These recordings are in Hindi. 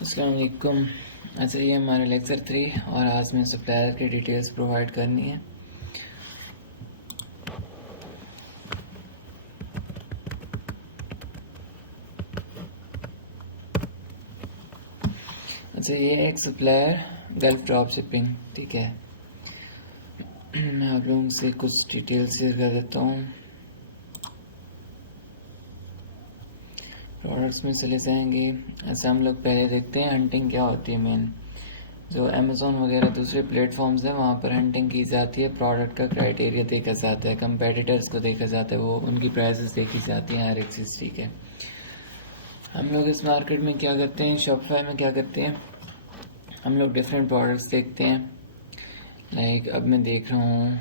अस्सलाम वालेकुम। अच्छा, ये हमारा लेक्चर 3 और आज में सप्लायर की डिटेल्स प्रोवाइड करनी है। अच्छा, ये एक सप्लायर गल्फ ड्रॉप शिपिंग, ठीक है। मैं आप लोगों से कुछ डिटेल्स शेयर कर देता हूँ। प्रोडक्ट्स में चले जाएंगे। अच्छा, हम लोग पहले देखते हैं हंटिंग क्या होती है। मेन जो अमेज़ोन वगैरह दूसरे प्लेटफॉर्म्स हैं वहाँ पर हंटिंग की जाती है। प्रोडक्ट का क्राइटेरिया देखा जाता है, कंपेटिटर्स को देखा जाता है, वो उनकी प्राइसेस देखी जाती हैं, हर एक चीज़, ठीक है। हम लोग इस मार्केट में क्या करते हैं, शॉपिफाई में क्या करते हैं, हम लोग डिफरेंट प्रोडक्ट्स देखते हैं। लाइक अब मैं देख रहा हूँ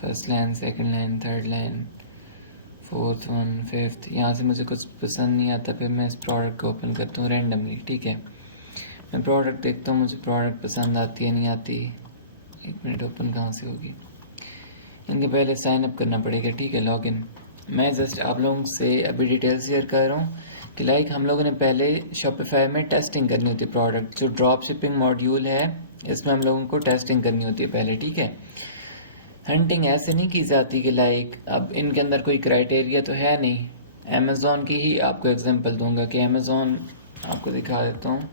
first line, second line, third line, fourth one, fifth. यहाँ से मुझे कुछ पसंद नहीं आता, फिर मैं इस प्रोडक्ट को ओपन करता हूँ रैंडमली, ठीक है। मैं प्रोडक्ट देखता हूँ, मुझे प्रोडक्ट पसंद आती है नहीं आती। एक मिनट, ओपन कहाँ से होगी, इनके पहले साइन अप करना पड़ेगा, ठीक है, लॉगिन। मैं जस्ट आप लोगों से अभी डिटेल शेयर कर रहा हूँ कि लाइक हम लोगों ने पहले शॉपिफाई में टेस्टिंग करनी होती है। प्रोडक्ट जो ड्रॉप शिपिंग मॉड्यूल है इसमें हम लोगों को टेस्टिंग करनी होती है पहले, ठीक है। हंटिंग ऐसे नहीं की जाती कि लाइक अब इनके अंदर कोई क्राइटेरिया तो है नहीं। अमेज़ॉन की ही आपको एग्जांपल दूंगा कि अमेज़ॉन आपको दिखा देता हूँ।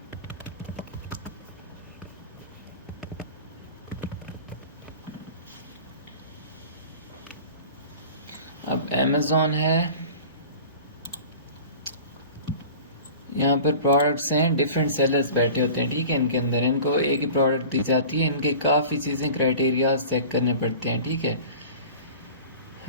अब अमेज़ॉन है, यहाँ पर प्रोडक्ट्स हैं, डिफरेंट सेलर्स बैठे होते हैं, ठीक है। इनके अंदर इनको एक ही प्रोडक्ट दी जाती है, इनके काफ़ी चीज़ें क्राइटेरिया चेक करने पड़ते हैं, ठीक है।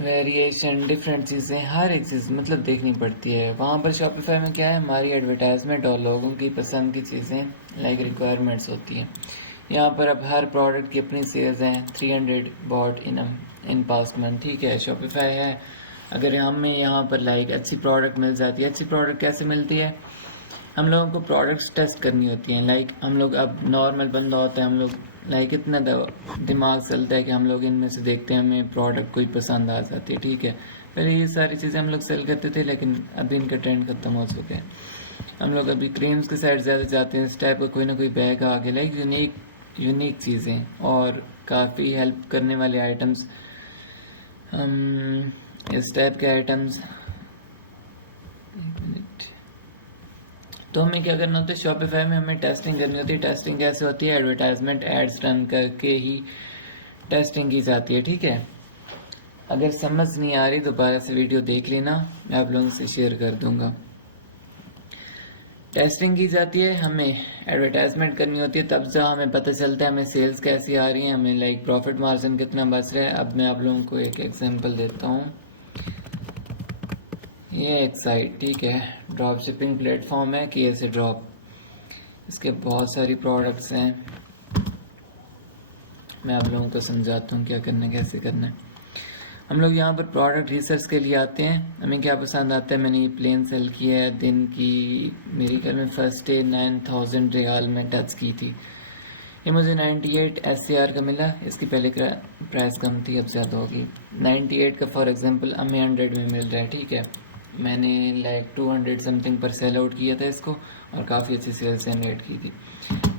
वेरिएशन, डिफरेंट चीज़ें, हर एक चीज़ मतलब देखनी पड़ती है। वहाँ पर शॉपिफाई में क्या है, हमारी एडवर्टाइजमेंट और लोगों की पसंद की चीज़ें लाइक रिक्वायरमेंट्स होती हैं। यहाँ पर अब हर प्रोडक्ट की अपनी सेल्स हैं, 300 बॉट इन पास्ट मंथ, ठीक है। शॉपिफाई है, अगर हमें यहाँ पर लाइक अच्छी प्रोडक्ट मिल जाती है। अच्छी प्रोडक्ट कैसे मिलती है, हम लोगों को प्रोडक्ट्स टेस्ट करनी होती हैं। लाइक हम लोग अब नॉर्मल बंदा होता है, हम लोग लाइक इतना दिमाग चलता है कि हम लोग इनमें से देखते हैं, हमें प्रोडक्ट कोई पसंद आ जाती है, ठीक है। पहले ये सारी चीज़ें हम लोग सेल करते थे, लेकिन अभी इनका ट्रेंड ख़त्म हो चुका है। हम लोग अभी क्रीम्स के साइड ज़्यादा जाते हैं। इस टाइप का कोई ना कोई बैग आ गया, लाइक यूनिक चीज़ें और काफ़ी हेल्प करने वाले आइटम्स, इस टाइप के आइटम्स। तो हमें क्या करना होता है, शॉपिफाई में हमें टेस्टिंग करनी होती है। टेस्टिंग कैसे होती है, एडवर्टाइजमेंट एड्स रन करके ही टेस्टिंग की जाती है, ठीक है। अगर समझ नहीं आ रही दोबारा से वीडियो देख लेना, मैं आप लोगों से शेयर कर दूंगा। टेस्टिंग की जाती है, हमें एडवर्टाइजमेंट करनी होती है, तब जब हमें पता चलता है हमें सेल्स कैसी आ रही हैं, हमें लाइक प्रॉफिट मार्जिन कितना बच रहा है। अब मैं आप लोगों को एक एग्जांपल देता हूँ। ये एक साइट, ठीक है, ड्रॉप शिपिंग प्लेटफॉर्म है कि ऐसे ड्रॉप, इसके बहुत सारी प्रोडक्ट्स हैं। मैं आप लोगों को समझाता हूँ क्या करना है, कैसे करना है। हम लोग यहाँ पर प्रोडक्ट रिसर्च के लिए आते हैं, हमें क्या पसंद आता है। मैंने ये प्लेन सेल किया है, दिन की मेरी घर में फर्स्ट डे 9000 रियाल में टच की थी। ये मुझे 98 SCR का मिला, इसकी पहले प्राइस कम थी, अब ज़्यादा होगी। 98 का फॉर एग्जांपल हमें 100 में मिल रहा है, ठीक है। मैंने लाइक 200 समथिंग पर सेल आउट किया था इसको और काफ़ी अच्छी सेल्स जनरेट की थी,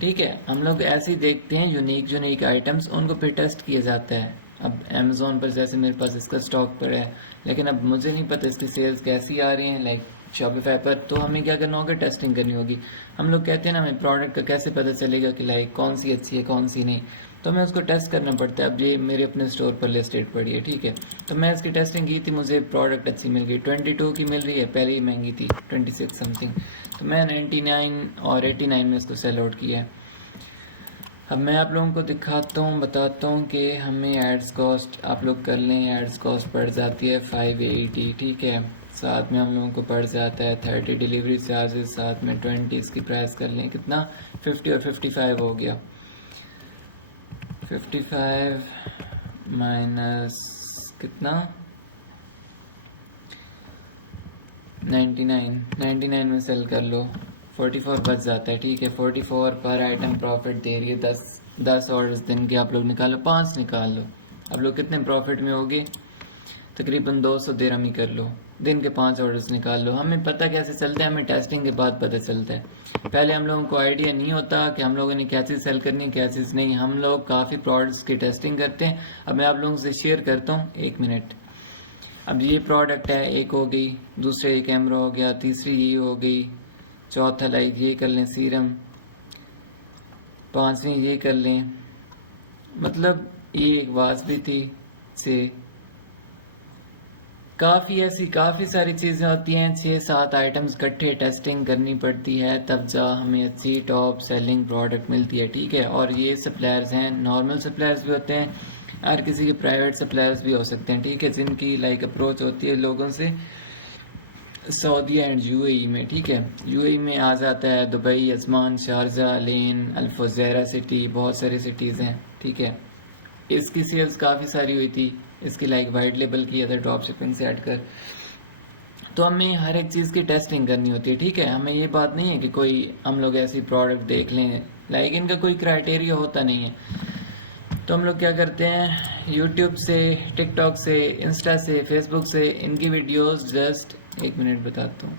ठीक है। हम लोग ऐसे ही देखते हैं यूनिक आइटम्स, उनको फिर टेस्ट किया जाता है। अब अमेज़ॉन पर जैसे मेरे पास इसका स्टॉक पड़ा है, लेकिन अब मुझे नहीं पता इसकी सेल्स कैसी आ रही हैं लाइक शॉपिफाई पर, तो हमें क्या करना होगा, टेस्टिंग करनी होगी। हम लोग कहते हैं ना, हमें प्रोडक्ट का कैसे पता चलेगा कि लाइक कौन सी अच्छी है कौन सी नहीं, तो हमें उसको टेस्ट करना पड़ता है। अब ये मेरे अपने स्टोर पर लिस्टेड पड़ी है, ठीक है। तो मैं इसकी टेस्टिंग की थी, मुझे प्रोडक्ट अच्छी मिल गई, 22 की मिल रही है, पहले ही महंगी थी 26 समथिंग, तो मैं 99 और 89 में इसको सेल आउट किया है। अब मैं आप लोगों को दिखाता हूँ, बताता हूँ कि हमें एड्स कॉस्ट आप लोग कर लें। एड्स कॉस्ट पड़ जाती है 580, ठीक है। साथ में हम लोगों को पड़ जाता है 30 डिलीवरी चार्जेस, साथ में 20 इसकी प्राइस कर लें, कितना 50 और 55 हो गया। 55 माइनस कितना 99 में सेल कर लो, 44 बच जाता है, ठीक है। 44 पर आइटम प्रॉफिट दे रही है। 10 ऑर्डर्स दिन के आप लोग निकालो, 5 निकाल लो, आप लोग कितने प्रॉफिट में होगे, तकरीबन 200 दिरहम ही कर लो। दिन के 5 ऑर्डर्स निकाल लो। हमें पता कैसे चलता है? हमें टेस्टिंग के बाद पता चलता है। पहले हम लोगों को आइडिया नहीं होता कि हम लोगों ने क्या चीज़ सेल करनी है, क्या चीज़ नहीं। हम लोग काफ़ी प्रोडक्ट्स की टेस्टिंग करते हैं। अब मैं आप लोगों से शेयर करता हूँ, 1 मिनट। अब ये प्रोडक्ट है, एक हो गई, दूसरे ये कैमरा हो गया, तीसरी ये हो गई, चौथा लाइक ये कर लें सीरम, पांचवी ये कर लें, मतलब ये एक वास भी थी से काफ़ी सारी चीज़ें होती हैं। 6-7 आइटम्स इकट्ठे टेस्टिंग करनी पड़ती है, तब जा हमें अच्छी टॉप सेलिंग प्रोडक्ट मिलती है, ठीक है। और ये सप्लायर्स हैं, नॉर्मल सप्लायर्स भी होते हैं, हर किसी के प्राइवेट सप्लायर्स भी हो सकते हैं, ठीक है, जिनकी लाइक अप्रोच होती है लोगों से सऊदी एंड यूएई में, ठीक है। यूएई में आ जाता है दुबई, अजमान, शारजा, लेन, अल्फुज़ैरा सिटी, बहुत सारी सिटीज़ हैं, ठीक है। इसकी सेल्स काफ़ी सारी हुई थी, इसकी लाइक वाइट लेबल की अदर ड्रॉप शिपिंग से ऐड कर। तो हमें हर एक चीज़ की टेस्टिंग करनी होती है, ठीक है। हमें ये बात नहीं है कि कोई हम लोग ऐसी प्रोडक्ट देख लें, लाइक इनका कोई क्राइटेरिया होता नहीं है। तो हम लोग क्या करते हैं, यूट्यूब से, टिकटॉक से, इंस्टा से, फेसबुक से इनकी वीडियोस जस्ट 1 मिनट बताता हूँ।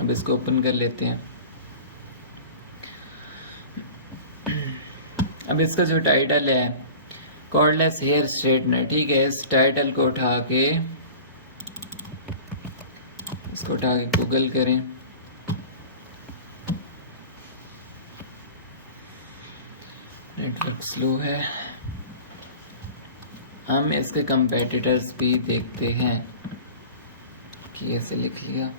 अब इसको ओपन कर लेते हैं। अब इसका जो टाइटल है कॉर्डलेस हेयर स्ट्रेटनर, ठीक है। इस टाइटल को उठा के गूगल करें। नेटवर्क स्लो है। हम इसके कंपेटिटर्स भी देखते हैं कि ऐसे लिख लिया।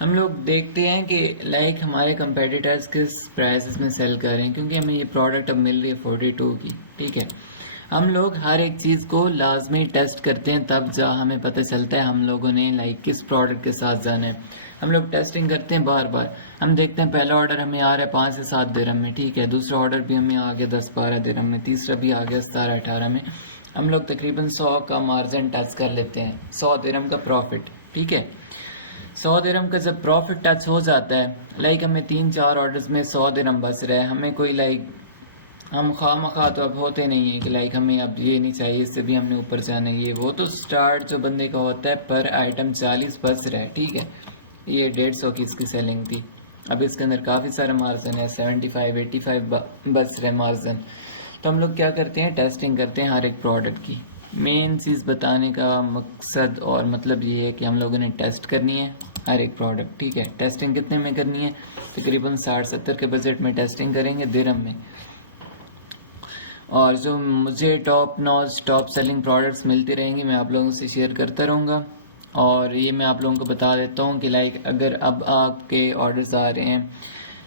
हम लोग देखते हैं कि लाइक हमारे कंपेटिटर्स किस प्राइसेस में सेल कर रहे हैं, क्योंकि हमें ये प्रोडक्ट अब मिल रही है 42 की, ठीक है। हम लोग हर एक चीज़ को लाजमी टेस्ट करते हैं, तब जा हमें पता चलता है हम लोगों ने लाइक किस प्रोडक्ट के साथ जाना है। हम लोग टेस्टिंग करते हैं बार बार। हम देखते हैं पहला ऑर्डर हमें आ रहा है 5 से 7 दिरहम में, ठीक है। दूसरा ऑर्डर भी हमें आ गया 10-12 दिरहम में, तीसरा भी आ गया 17-18 में। हम लोग तकरीबन 100 का मार्जिन टच कर लेते हैं, 100 दिरहम का प्रॉफिट, ठीक है। 100 दिरहम का जब प्रॉफिट टच हो जाता है, लाइक हमें 3-4 ऑर्डर्स में 100 दिरहम बच रहा है, हमें कोई लाइक हम खामखा तो अब होते नहीं है कि लाइक हमें अब ये नहीं चाहिए, इससे भी हमने ऊपर जाना है, ये वो। तो स्टार्ट जो बंदे का होता है पर आइटम 40 बच रहा है, ठीक है। ये 150 की इसकी सेलिंग थी। अब इसके अंदर काफ़ी सारा मार्जिन है, 75-85 बच रहा है मार्जिन। तो हम लोग क्या करते हैं, टेस्टिंग करते हैं हर एक प्रोडक्ट की। मेन चीज़ बताने का मकसद और मतलब ये है कि हम लोगों ने टेस्ट करनी है हर एक प्रोडक्ट, ठीक है। टेस्टिंग कितने में करनी है? तकरीबन 60-70 के बजट में टेस्टिंग करेंगे दिरहम में। और जो मुझे top notch top selling products मिलती रहेंगी, मैं आप लोगों से शेयर करता रहूँगा। और ये मैं आप लोगों को बता देता हूँ कि लाइक अगर अब आपके ऑर्डर्स आ रहे हैं,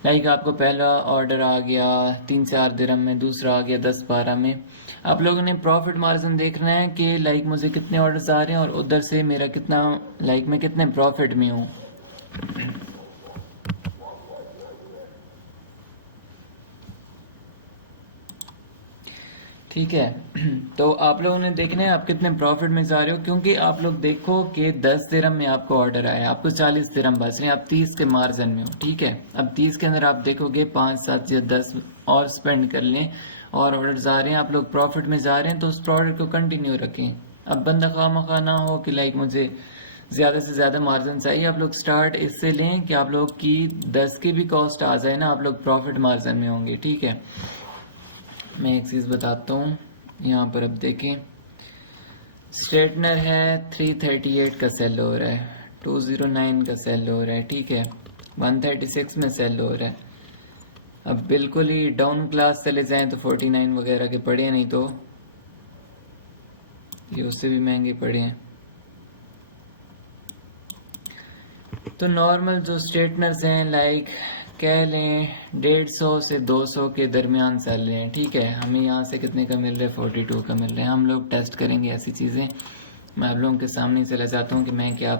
लाइक आपको पहला ऑर्डर आ गया 3-4 दिरहम में, दूसरा आ गया 10-12 में, आप लोगों ने प्रॉफिट मार्जिन देखना है कि लाइक मुझे कितने ऑर्डर्स आ रहे हैं और उधर से मेरा कितना लाइक मैं कितने प्रॉफिट में हूँ। ठीक है। तो आप लोगों ने देखना है आप कितने प्रॉफिट में जा रहे हो, क्योंकि आप लोग देखो कि 10 दिरहम में आपको ऑर्डर आया, आपको 40 दिरहम बच रहे हैं, आप 30 के मार्जिन में हो, ठीक है। अब 30 के अंदर आप देखोगे 5-7 या 10 और स्पेंड कर लें और ऑर्डर आ रहे हैं, आप लोग प्रॉफिट में जा रहे हैं, तो उस प्रोडक्ट को कंटिन्यू रखें। अब बंदा खामखा ना हो कि लाइक मुझे ज़्यादा से ज़्यादा मार्जिन चाहिए। आप लोग स्टार्ट इससे लें कि आप लोग की 10 की भी कॉस्ट आ जाए ना, आप लोग प्रॉफिट मार्जिन में होंगे, ठीक है। मैं एक चीज़ बताता हूँ, यहाँ पर अब देखें, स्ट्रेटनर है 338 का सेल हो रहा है, 209 का सेल हो रहा है, ठीक है, 136 में सेल हो रहा है। अब बिल्कुल ही डाउन क्लास चले जाएं तो 49 वगैरह के पड़े हैं, नहीं तो ये उससे भी महंगे पड़े हैं। तो नॉर्मल जो स्ट्रेटनर्स हैं लाइक कह लें 150 से 200 के दरमियान चल रहे हैं, ठीक है। हमें यहाँ से कितने का मिल रहा है? 42 का मिल रहा है। हम लोग टेस्ट करेंगे ऐसी चीज़ें। मैं आप लोगों के सामने चला जाता हूँ कि मैं क्या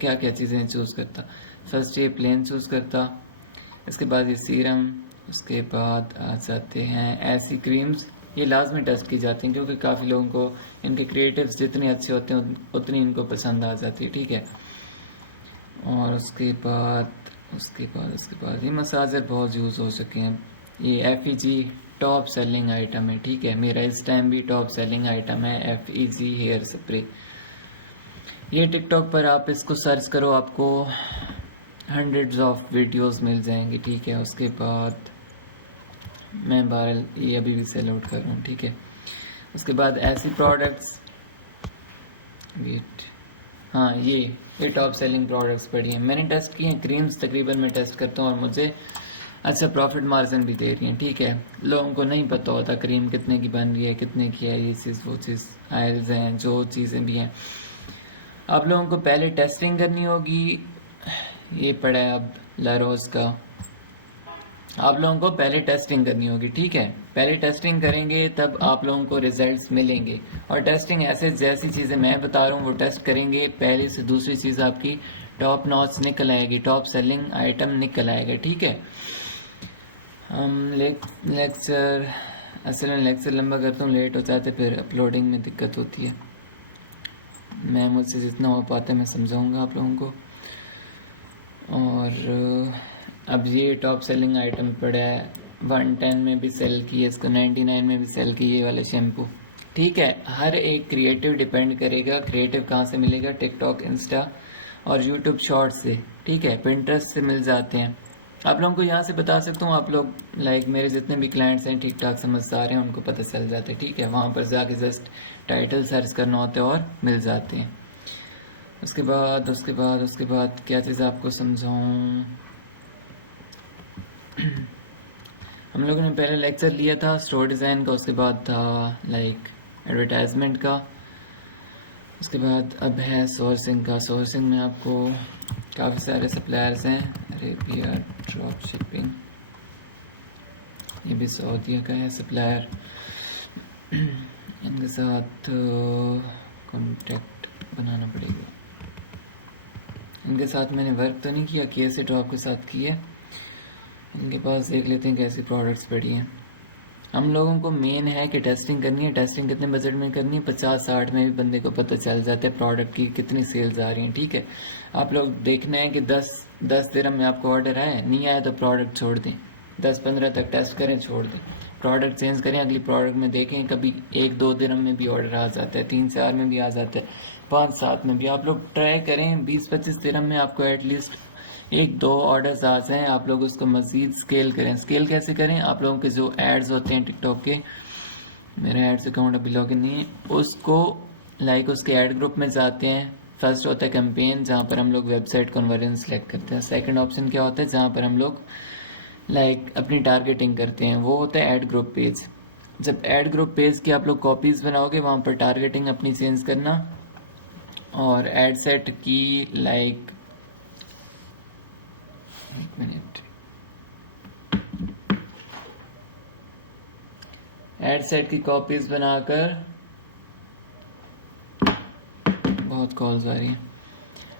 क्या चीज़ें चूज़ करता। फर्स्ट ये प्लेन चूज़ करता, इसके बाद ये सीरम, उसके बाद आ जाते हैं ऐसी क्रीम्स। ये लाजमी टेस्ट की जाती हैं क्योंकि काफ़ी लोगों को इनके क्रिएटिव्स जितने अच्छे होते हैं उतनी इनको पसंद आ जाती है, ठीक है। और उसके बाद ये मसाजर बहुत यूज़ हो सके हैं। ये FEG टॉप सेलिंग आइटम है, ठीक है। मेरा इस टाइम भी टॉप सेलिंग आइटम है FEG हेयर स्प्रे। ये टिकटॉक पर आप इसको सर्च करो, आपको हंड्रेड्स ऑफ वीडियोस मिल जाएंगे, ठीक है। उसके बाद मैं बहरहाल ये अभी भी सेल आउट कर रहा हूँ, ठीक है। उसके बाद ऐसी प्रोडक्ट्स, वेट, हाँ ये टॉप सेलिंग प्रोडक्ट्स पड़ी हैं, मैंने टेस्ट किए हैं। क्रीम्स तकरीबन मैं टेस्ट करता हूँ और मुझे अच्छा प्रॉफिट मार्जिन भी दे रही हैं, ठीक है। लोगों को नहीं पता होता क्रीम कितने की बन रही है, कितने की है, ये चीज़ वो चीज़, आयल्स हैं, जो चीज़ें भी हैं। आप लोगों को पहले टेस्टिंग करनी होगी। ये पड़ा है अब लारोज का, आप लोगों को पहले टेस्टिंग करनी होगी, ठीक है। पहले टेस्टिंग करेंगे तब आप लोगों को रिजल्ट्स मिलेंगे। और टेस्टिंग ऐसे जैसी चीज़ें मैं बता रहा हूँ वो टेस्ट करेंगे, पहले से दूसरी चीज़ आपकी टॉप नॉच निकल आएगी, टॉप सेलिंग आइटम निकल आएगा, ठीक है। हम लेक्चर, असल में लेक्चर लंबा करता हूँ, लेट हो जाते फिर अपलोडिंग में दिक्कत होती है। मैं मुझसे जितना हो पाता है मैं समझाऊँगा आप लोगों को। और अब ये टॉप सेलिंग आइटम पड़ा है, 110 में भी सेल की है इसको, 99 में भी सेल की ये वाले शैम्पू, ठीक है। हर एक क्रिएटिव डिपेंड करेगा, क्रिएटिव कहाँ से मिलेगा, टिकटॉक, इंस्टा और यूट्यूब शॉर्ट्स से, ठीक है। पिंटरेस्ट से मिल जाते हैं। आप लोगों को यहाँ से बता सकता हूँ, आप लोग लाइक मेरे जितने भी क्लाइंट्स हैं ठीक ठाक समझदार हैं, उनको पता चल जाता है, ठीक है। वहाँ पर जाके जस्ट टाइटल सर्च करना होता है और मिल जाते हैं। उसके बाद क्या चीज़ आपको समझाऊँ। हम लोगों ने पहले लेक्चर लिया था स्टोर डिज़ाइन का, उसके बाद था लाइक एडवर्टाइजमेंट का, उसके बाद अब है सोर्सिंग का। सोर्सिंग में आपको काफ़ी सारे सप्लायर्स हैं, अरेबिया ड्रॉप शिपिंग, ये भी सऊदीया का है सप्लायर। इनके साथ कॉन्टेक्ट बनाना पड़ेगा। इनके साथ मैंने वर्क तो नहीं किया, कैसे ड्रॉप के साथ किया। इनके पास देख लेते हैं कैसी प्रोडक्ट्स पड़ी हैं। हम लोगों को मेन है कि टेस्टिंग करनी है। टेस्टिंग कितने बजट में करनी है, 50-60 में भी बंदे को पता चल जाता है प्रोडक्ट की कितनी सेल्स आ रही हैं, ठीक है। आप लोग देखना है कि 10 दिरहम में आपको ऑर्डर आए, नहीं आया तो प्रोडक्ट छोड़ दें, 10-15 तक टेस्ट करें, छोड़ दें, प्रोडक्ट चेंज करें, अगली प्रोडक्ट में देखें। कभी 1-2 दिरहम में भी ऑर्डर आ जाता है, 3-4 में भी आ जाता है, 5-7 में भी। आप लोग ट्राई करें 20-25 दिरहम में आपको एटलीस्ट 1-2 ऑर्डर्स आ जाएँ, आप लोग उसको मज़ीद स्केल करें। स्केल कैसे करें, आप लोगों के जो एड्स होते हैं टिकटॉक के, मेरा एड्स अकाउंट अभी लॉगिन नहीं है, उसको लाइक उसके ऐड ग्रुप में जाते हैं। फर्स्ट होता है कैंपेन, जहाँ पर हम लोग वेबसाइट कन्वर्जन सेलेक्ट करते हैं। सेकंड ऑप्शन क्या होता है, जहाँ पर हम लोग लाइक अपनी टारगेटिंग करते हैं, वो होता है ऐड ग्रुप पेज। जब ऐड ग्रुप पेज की आप लोग कॉपीज़ बनाओगे, वहाँ पर टारगेटिंग अपनी चेंज करना और एड सेट की लाइक, एक मिनट, एड सेट की कॉपीज बनाकर, बहुत कॉल्स आ रही हैं।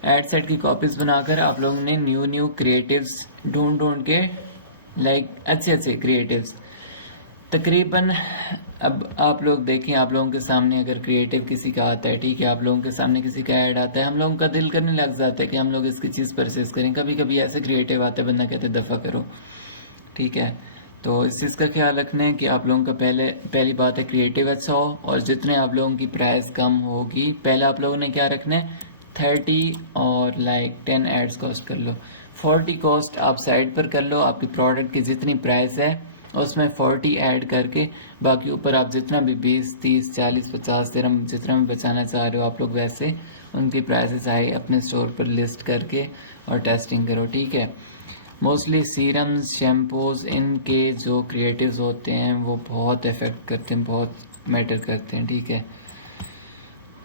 एड सेट की कॉपीज बनाकर आप लोगों ने न्यू क्रिएटिव्स ढूंढ के लाइक अच्छे क्रिएटिव्स तकरीबन। अब आप लोग देखें, आप लोगों के सामने अगर क्रिएटिव किसी का आता है, ठीक है, आप लोगों के सामने किसी का ऐड आता है, हम लोगों का दिल करने लग जाता है कि हम लोग इसकी चीज़ परचेज करें। कभी कभी ऐसे क्रिएटिव आते हैं, बंदा कहते दफ़ा करो, ठीक है। तो इस चीज़ का ख्याल रखना है कि आप लोगों का पहली बात है क्रिएटिव अच्छा हो, और जितने आप लोगों की प्राइस कम होगी, पहले आप लोगों ने क्या रखना है, 30 और लाइक 10 एड्स कॉस्ट कर लो। 40 कॉस्ट आप साइड पर कर लो, आपकी प्रोडक्ट की जितनी प्राइस है उसमें 40 ऐड करके, बाकी ऊपर आप जितना भी 20, 30, 40, 50 दिरहम जितना भी बचाना चाह रहे हो आप लोग, वैसे उनकी प्राइसेस आए अपने स्टोर पर लिस्ट करके और टेस्टिंग करो, ठीक है। मोस्टली सीरम्स, शैम्पूज, इनके जो क्रिएटिव्स होते हैं वो बहुत इफ़ेक्ट करते हैं, बहुत मैटर करते हैं, ठीक है।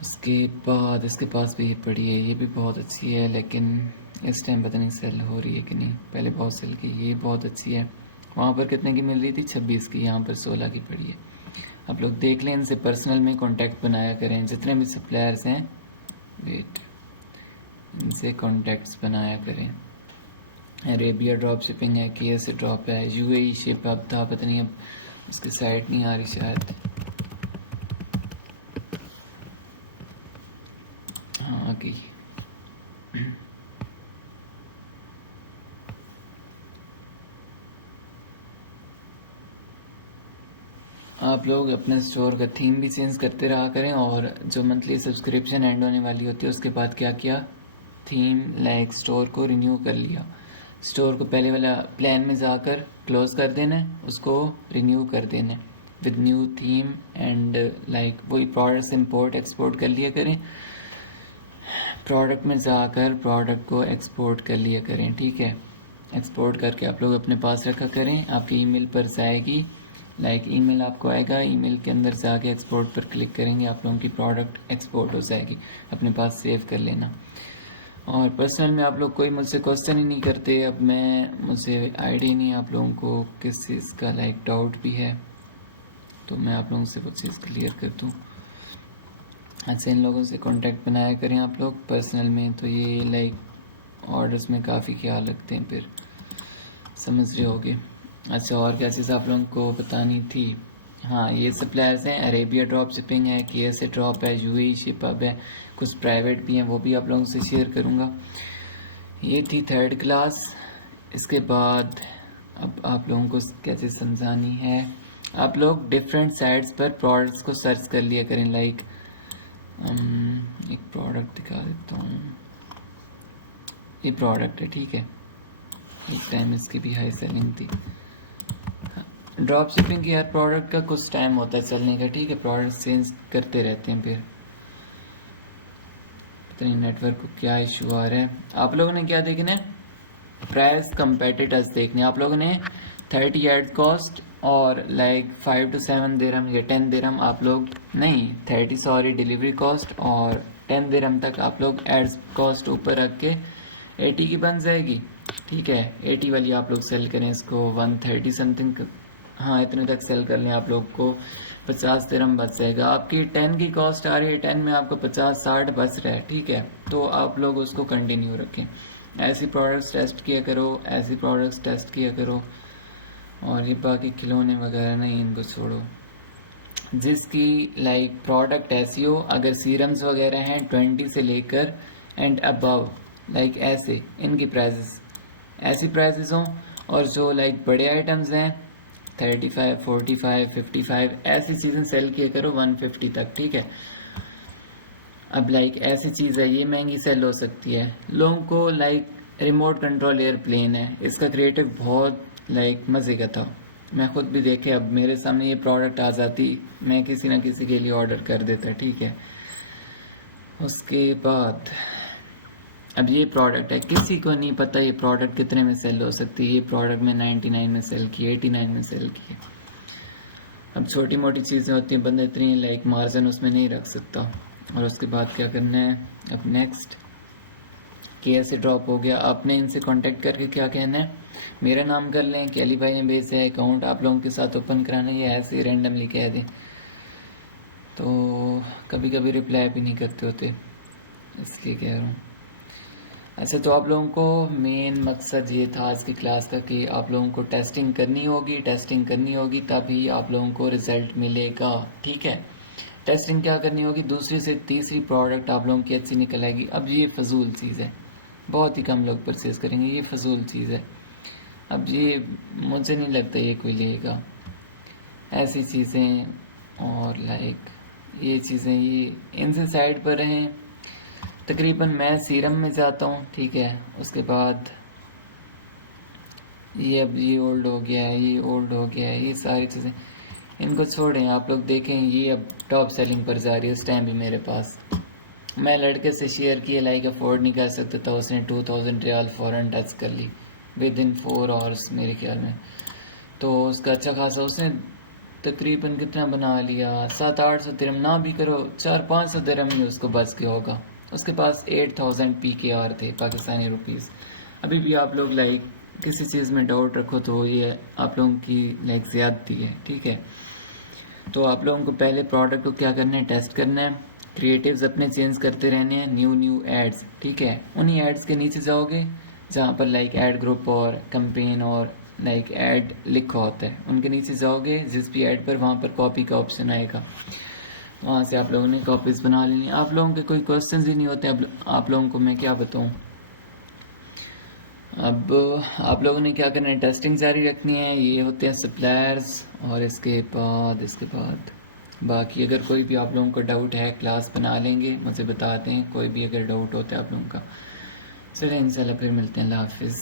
उसके बाद इसके पास भी ये पड़ी है, ये भी बहुत अच्छी है, लेकिन इस टाइम पता नहीं सेल हो रही है कि नहीं, पहले बहुत सेल की। ये बहुत अच्छी है, वहाँ पर कितने की मिल रही थी, 26 की, यहाँ पर 16 की पड़ी है। आप लोग देख लें, इनसे पर्सनल में कॉन्टैक्ट बनाया करें, जितने भी सप्लायर्स हैं, वेट, इनसे कॉन्टैक्ट्स बनाया करें। अरेबिया ड्रॉप शिपिंग है, KSA ड्रॉप है, UAE शिप अब था, पता नहीं अब उसकी साइट नहीं आ रही शायद, हाँ आ गई। आप लोग अपने स्टोर का थीम भी चेंज करते रहा करें, और जो मंथली सब्सक्रिप्शन एंड होने वाली होती है उसके बाद क्या किया, थीम लाइक स्टोर को रिन्यू कर लिया। स्टोर को पहले वाला प्लान में जाकर क्लोज कर देना है, उसको रिन्यू कर देना है with new theme and like वही प्रोडक्ट्स इंपोर्ट एक्सपोर्ट कर लिया करें। प्रोडक्ट में जाकर प्रोडक्ट को एक्सपोर्ट कर लिया करें, ठीक है। एक्सपोर्ट करके आप लोग अपने पास रखा करें, आपकी ईमेल पर जाएगी, लाइक ईमेल आपको आएगा, ईमेल के अंदर जाके एक्सपोर्ट पर क्लिक करेंगे, आप लोगों की प्रोडक्ट एक्सपोर्ट हो जाएगी, अपने पास सेव कर लेना। और पर्सनल में आप लोग कोई मुझसे क्वेश्चन ही नहीं करते, अब मुझे आइडिया नहीं आप लोगों को किस चीज़ का लाइक डाउट भी है, तो मैं आप लोगों से वो चीज़ क्लियर कर दूँ। अच्छा, इन लोगों से कांटेक्ट बनाया करें आप लोग पर्सनल में, तो ये लाइक ऑर्डर्स में काफ़ी ख्याल रखते हैं, फिर समझ रहे होगे। अच्छा, और क्या चीज़ आप लोगों को बतानी थी, हाँ ये सप्लायर्स हैं, अरेबिया ड्रॉप शिपिंग है, KSA ड्रॉप है, UAE शिपअप है, कुछ प्राइवेट भी हैं, वो भी आप लोगों से शेयर करूँगा। ये थी 3rd क्लास। इसके बाद अब आप लोगों को क्या चीज़ समझानी है, आप लोग डिफरेंट साइट्स पर प्रोडक्ट्स को सर्च कर लिया करें। लाइक एक प्रोडक्ट दिखा देता हूँ, ये प्रोडक्ट है, ठीक है, एक टाइम इसकी भी हाई सेलिंग थी। ड्रॉप शिपिंग की हर प्रोडक्ट का कुछ टाइम होता है चलने का, ठीक है, प्रोडक्ट चेंज करते रहते हैं, फिर पता नहीं नेटवर्क को क्या इशू आ रहा है। आप लोगों ने क्या देखना है, प्राइस कंपेटिटर्स देखने, आप लोगों ने 30 एड कॉस्ट और लाइक 5 to 7 दिरहम या 10 दिरहम आप लोग नहीं 30 सॉरी डिलीवरी कॉस्ट और 10 दिरहम तक आप लोग एड्स कॉस्ट ऊपर रख के 80 की बन जाएगी, ठीक है। 80 वाली आप लोग सेल करें इसको 130 समथिंग, हाँ इतने तक सेल कर लें, आप लोग को 50 दिरहम बच जाएगा। आपकी 10 की कॉस्ट आ रही है, 10 में आपको 50-60 बच रहा है, ठीक है, तो आप लोग उसको कंटिन्यू रखें। ऐसी प्रोडक्ट्स टेस्ट किया करो, ऐसी प्रोडक्ट्स टेस्ट किया करो, और ये बाकी खिलौने वगैरह नहीं, इनको छोड़ो। जिसकी लाइक प्रोडक्ट ऐसी हो, अगर सीरम्स वगैरह हैं 20 से लेकर एंड अबव, लाइक ऐसे इनकी प्राइसेस ऐसी प्राइसेस हों, और जो लाइक बड़े आइटम्स हैं 35, 45, 55 ऐसी चीज़ें सेल किया करो 150 तक, ठीक है। अब लाइक ऐसी चीज़ है, ये महंगी सेल हो सकती है लोगों को, लाइक रिमोट कंट्रोल एयरप्लेन है, इसका क्रिएटिव बहुत लाइक मज़े का था, मैं खुद भी देखे, अब मेरे सामने ये प्रोडक्ट आ जाती मैं किसी ना किसी के लिए ऑर्डर कर देता, ठीक है। उसके बाद अब ये प्रोडक्ट है, किसी को नहीं पता ये प्रोडक्ट कितने में सेल हो सकती है, ये प्रोडक्ट में 99 में सेल की, 89 में सेल की। अब छोटी मोटी चीज़ें होती हैं, बंदा इतनी लाइक मार्जिन उसमें नहीं रख सकता। और उसके बाद क्या करना है, अब नेक्स्ट KSA ड्रॉप हो गया, आपने इनसे कांटेक्ट करके क्या कहना है, मेरा नाम कर लें कि अली भाई ने भेजा है, अकाउंट आप लोगों के साथ ओपन कराना है, या ऐसे ही रैंडमली कह दें, तो कभी कभी रिप्लाई भी नहीं करते होते, इसलिए कह रहा हूँ। अच्छा, तो आप लोगों को मेन मकसद ये था आज की क्लास का कि आप लोगों को टेस्टिंग करनी होगी तभी आप लोगों को रिजल्ट मिलेगा, ठीक है। टेस्टिंग क्या करनी होगी, दूसरी से तीसरी प्रोडक्ट आप लोगों की अच्छी निकल आएगी। अब ये फजूल चीज़ है, बहुत ही कम लोग परचेज़ करेंगे, ये फजूल चीज़ है, अब ये मुझे नहीं लगता ये कोई लेगा ऐसी चीज़ें, और लाइक ये चीज़ें ये इनसे साइड पर रहें। तकरीबन मैं सीरम में जाता हूँ, ठीक है, उसके बाद ये अब ये ओल्ड हो गया है, ये ओल्ड हो गया है, ये सारी चीज़ें इनको छोड़ें। आप लोग देखें ये अब टॉप सेलिंग पर जा रही है, उस टाइम भी मेरे पास, मैं लड़के से शेयर किया, लाइक अफोर्ड नहीं कर सकता था, उसने 2000 रियाल फ़ौरन टच कर ली विद इन 4 आवर्स मेरे ख्याल में, तो उसका अच्छा खासा उसने तकरीबन कितना बना लिया, 700-800 दिरहम ना भी करो, 400-500 दिरहम ही उसको बच के होगा। उसके पास 8000 PKR थे, पाकिस्तानी रुपीज़। अभी भी आप लोग लाइक किसी चीज़ में डाउट रखो तो ये आप लोगों की लाइक ज़्यादती है, ठीक है। तो आप लोगों को पहले प्रोडक्ट को क्या करना है, टेस्ट करना है, क्रिएटिव्स अपने चेंज करते रहने हैं, न्यू एड्स, ठीक है। उन्हीं एड्स के नीचे जाओगे जहाँ पर लाइक एड ग्रुप और कैंपेन और लाइक ऐड लिखा होता है, उनके नीचे जाओगे जिस भी ऐड पर, वहाँ पर कॉपी का ऑप्शन आएगा, वहाँ से आप लोगों ने कॉपीज़ बना लेनी। आप लोगों के कोई क्वेश्चंस ही नहीं होते, अब आप लोगों को मैं क्या बताऊँ, अब आप लोगों ने क्या करना है, टेस्टिंग जारी रखनी है। ये होते हैं सप्लायर्स, और इसके बाद बाकी अगर कोई भी आप लोगों को डाउट है क्लास बना लेंगे, मुझे बता दें। कोई भी अगर डाउट होता है आप लोगों का। चलें इंशाल्लाह फिर मिलते हैं। अल्लाह हाफिज़।